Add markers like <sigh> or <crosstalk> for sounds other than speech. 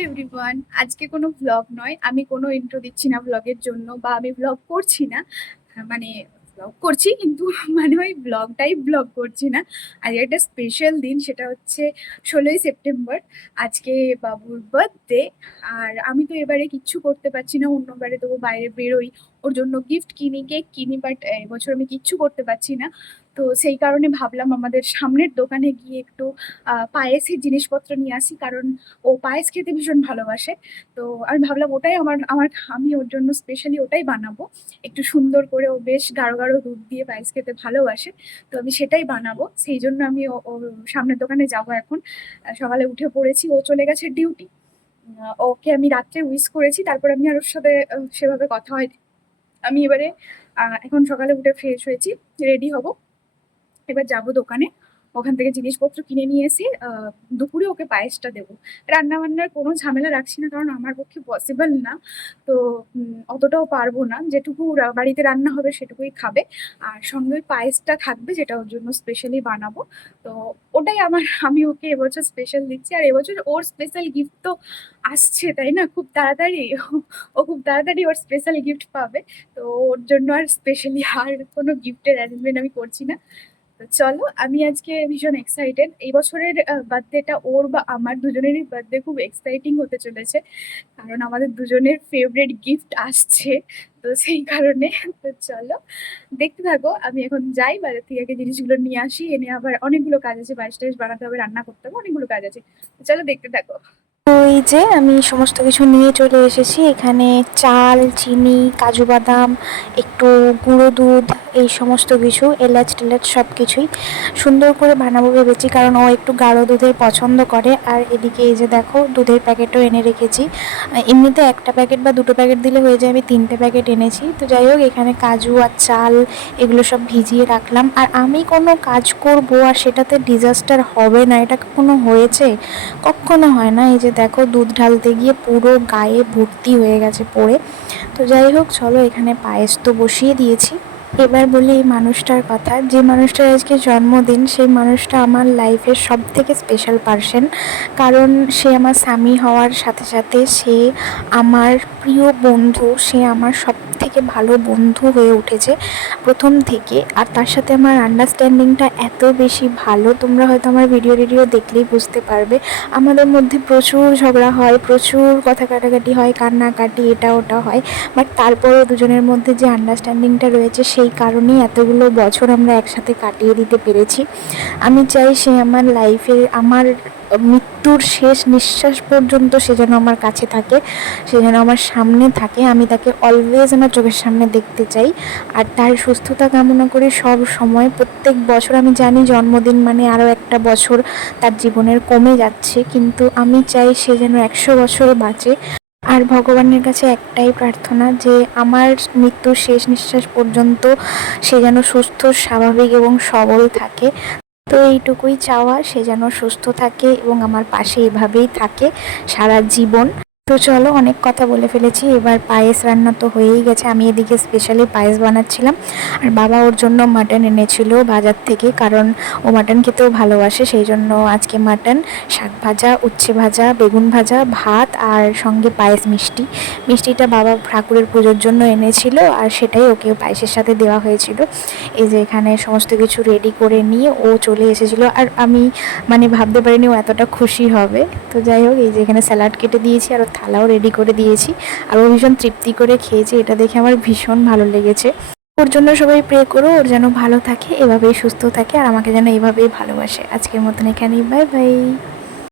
Everyone, আজকে কোনো vlog নয়। আমি কোনো ইন্ট্রো দিচ্ছি না ভ্লগের জন্য বা আমি ভ্লগ করছি না। মানে ভ্লগ করছি কিন্তু <laughs> মানে ওই ব্লগটাই ব্লগ করছি না। আজ একটা স্পেশাল দিন, সেটা হচ্ছে ষোলোই সেপ্টেম্বর। আজকে বাবুর বার্থডে আর আমি তো এবারে কিচ্ছু করতে পারছি না অন্যবারে তবু বাইরে বেরোই। ওর জন্য গিফট কিনি কেক কিনি বাট এবছর আমি কিচ্ছু করতে পারছি না। তো সেই কারণে ভাবলাম আমাদের সামনের দোকানে গিয়ে একটু পায়েসের জিনিসপত্র নিয়ে আসি, কারণ ও পায়েস খেতে ভীষণ ভালোবাসে। তো আমি ভাবলাম ওটাই আমার আমার, আমি ওর জন্য স্পেশালি ওটাই বানাবো। একটু সুন্দর করে ও বেশ গাঢ় গাঢ় দুধ দিয়ে পায়েস খেতে ভালোবাসে, তো আমি সেটাই বানাবো। সেই জন্য আমি ও- সামনের দোকানে যাব এখন। সকালে উঠে পড়েছি, ও চলে গেছে ডিউটি ওকে আমি রাত্রে উইস করেছি, তারপর আমি আর ওর সাথে সেভাবে কথা হয় আমি এবারে এখন সকালে উঠে ফ্রেশ হয়েছি রেডি হব। এবার যাব দোকানে। ওখান থেকে জিনিসপত্র কিনে নিয়ে এসে দুপুরে ওকে পায়েসটা দেবো। রান্না বান্নার কোনো ঝামেলা রাখছি না, কারণ আমার পক্ষে পসিবল না। তো অতটাও পারব না। যেটুকু বাড়িতে রান্না হবে সেটুকুই খাবে। আর সঙ্গে পায়েসটা থাকবে, যেটা ওর জন্য স্পেশালি বানাবো। তো, ওটাই আমার, আমি ওকে এবছর স্পেশাল দিচ্ছি। আর এবছর ওর স্পেশাল গিফট তো আসছে, তাই না? খুব তাড়াতাড়ি। ও খুব তাড়াতাড়ি ওর স্পেশাল গিফট পাবে। তো, ওর জন্য আর স্পেশালি আর কোনো গিফটের অ্যারেঞ্জমেন্ট আমি করছি না। চলো, আমি আজকে ভীষণ এক্সাইটেড এই বছরের বার্থডেটা ওর বা আমার দুজনেরই বার্থডে খুব এক্সাইটিং হতে চলেছে। কারণ আমাদের দুজনের ফেভারিট গিফট আসছে। তো সেই কারণে, তো চলো। দেখতে থাকো, আমি এখন যাই বাজার থেকে আগে জিনিসগুলো নিয়ে আসি, এনে আবার অনেকগুলো কাজ আছে, বাইশ টাইশ বানাতে হবে, রান্না করতে হবে, অনেকগুলো কাজ আছে। চলো দেখতে থাকো। তো এই যে আমি সমস্ত কিছু নিয়ে চলে এসেছি, এখানে চাল, চিনি, কাজু বাদাম, একটু গুঁড়ো দুধ, এই সমস্ত কিছু, এলাচ টেলাচ সব কিছুই সুন্দর করে বানাবো ভেবেছি, কারণ ও একটু গাঢ় দুধের পছন্দ করে। আর এদিকে এই যে দেখো, দুধের প্যাকেটও এনে রেখেছি। এমনিতে একটা প্যাকেট বা দুটো প্যাকেট দিলে হয়ে যায়, আমি তিনটে প্যাকেট এনেছি। তো যাই হোক, এখানে কাজু আর চাল এগুলো সব ভিজিয়ে রাখলাম। আর আমি কোনো কাজ করব আর সেটাতে ডিজাস্টার হবে না, এটা কখনো হয়েছে? কখনো হয় না। এই যে দেখো, দুধ ঢালতে গিয়ে পুরো গায়ে ভর্তি হয়ে গেছে পড়ে। তো যাই হোক, চলো এখানে পায়েস তো বসিয়ে দিয়েছি। এবার বলি এই মানুষটার কথা। যে মানুষটার আজকে জন্মদিন, সেই মানুষটা আমার লাইফের সব থেকে স্পেশাল পার্সন কারণ সে আমার স্বামী হওয়ার সাথে সাথে সে আমার প্রিয় বন্ধু, সে আমার সব থেকে ভালো বন্ধু হয়ে উঠেছে প্রথম থেকে। আর তার সাথে আমার আন্ডারস্ট্যান্ডিংটা এত বেশি ভালো, তোমরা হয়তো আমার ভিডিও টিডিও দেখলেই বুঝতে পারবে। আমাদের মধ্যে প্রচুর ঝগড়া হয়, প্রচুর কথা কাটাকাটি হয়, কান্নাকাটি, এটা, ওটা হয়। বাট তারপরেও দুজনের মধ্যে যে আন্ডারস্ট্যান্ডিংটা রয়েছে, সেই কারণেই এতগুলো বছর আমরা একসাথে কাটিয়ে দিতে পেরেছি। আমি চাই সে আমার লাইফের আমার মৃত্যুর শেষ নিঃশ্বাস পর্যন্ত সে যেন আমার কাছে থাকে, সে যেন আমার সামনে থাকে, আমি তাকে অলওয়েজ আমার চোখের সামনে দেখতে চাই। আর তার সুস্থতা কামনা করে সব সময়, প্রত্যেক বছর আমি জানি জন্মদিন মানে আরও একটা বছর তার জীবনের কমে যাচ্ছে, কিন্তু আমি চাই সে যেন একশো বছর বাঁচে। আর ভগবানের কাছে একটাই প্রার্থনা যে আমার মৃত্যুর শেষ নিঃশ্বাস পর্যন্ত সে যেন সুস্থ, স্বাভাবিক এবং সবল থাকে। তো এইটুকুই চাওয়া সে যেন সুস্থ থাকে এবং আমার পাশে এভাবেই থাকে সারা জীবন। তো চলো অনেক কথা বলে ফেলেছি। এবার পায়েস রান্না তো হয়েই গেছে। আমি এদিকে স্পেশালি পায়েস বানাচ্ছিলাম। আর বাবা ওর জন্য মাটন এনেছিল বাজার থেকে, কারণ ও মাটন খেতেও ভালোবাসে। সেই জন্য আজকে মাটন শাক ভাজা, উচ্ছে ভাজা, বেগুন ভাজা, ভাত আর সঙ্গে পায়েস মিষ্টি। মিষ্টিটা বাবা ঠাকুরের পুজোর জন্য এনেছিল আর সেটাই ওকে পায়েসের সাথে দেওয়া হয়েছিল। এই যে এখানে সমস্ত কিছু রেডি করে নিয়ে ও চলে এসেছিল। আর আমি মানে ভাবতে পারিনি ও এতটা খুশি হবে। তো যাই হোক, এই যে এখানে স্যালাড কেটে দিয়েছি। আর থালাও রেডি করে দিয়েছি। আর ও ভীষণ তৃপ্তি করে খেয়েছে, এটা দেখে আমার ভীষণ ভালো লেগেছে। ওর জন্য সবাই প্রে করো, ওর যেন ভালো থাকে, এভাবেই সুস্থ থাকে, আর আমাকে যেন এভাবেই ভালোবাসে। আজকের মতন এখানেই বাই বাই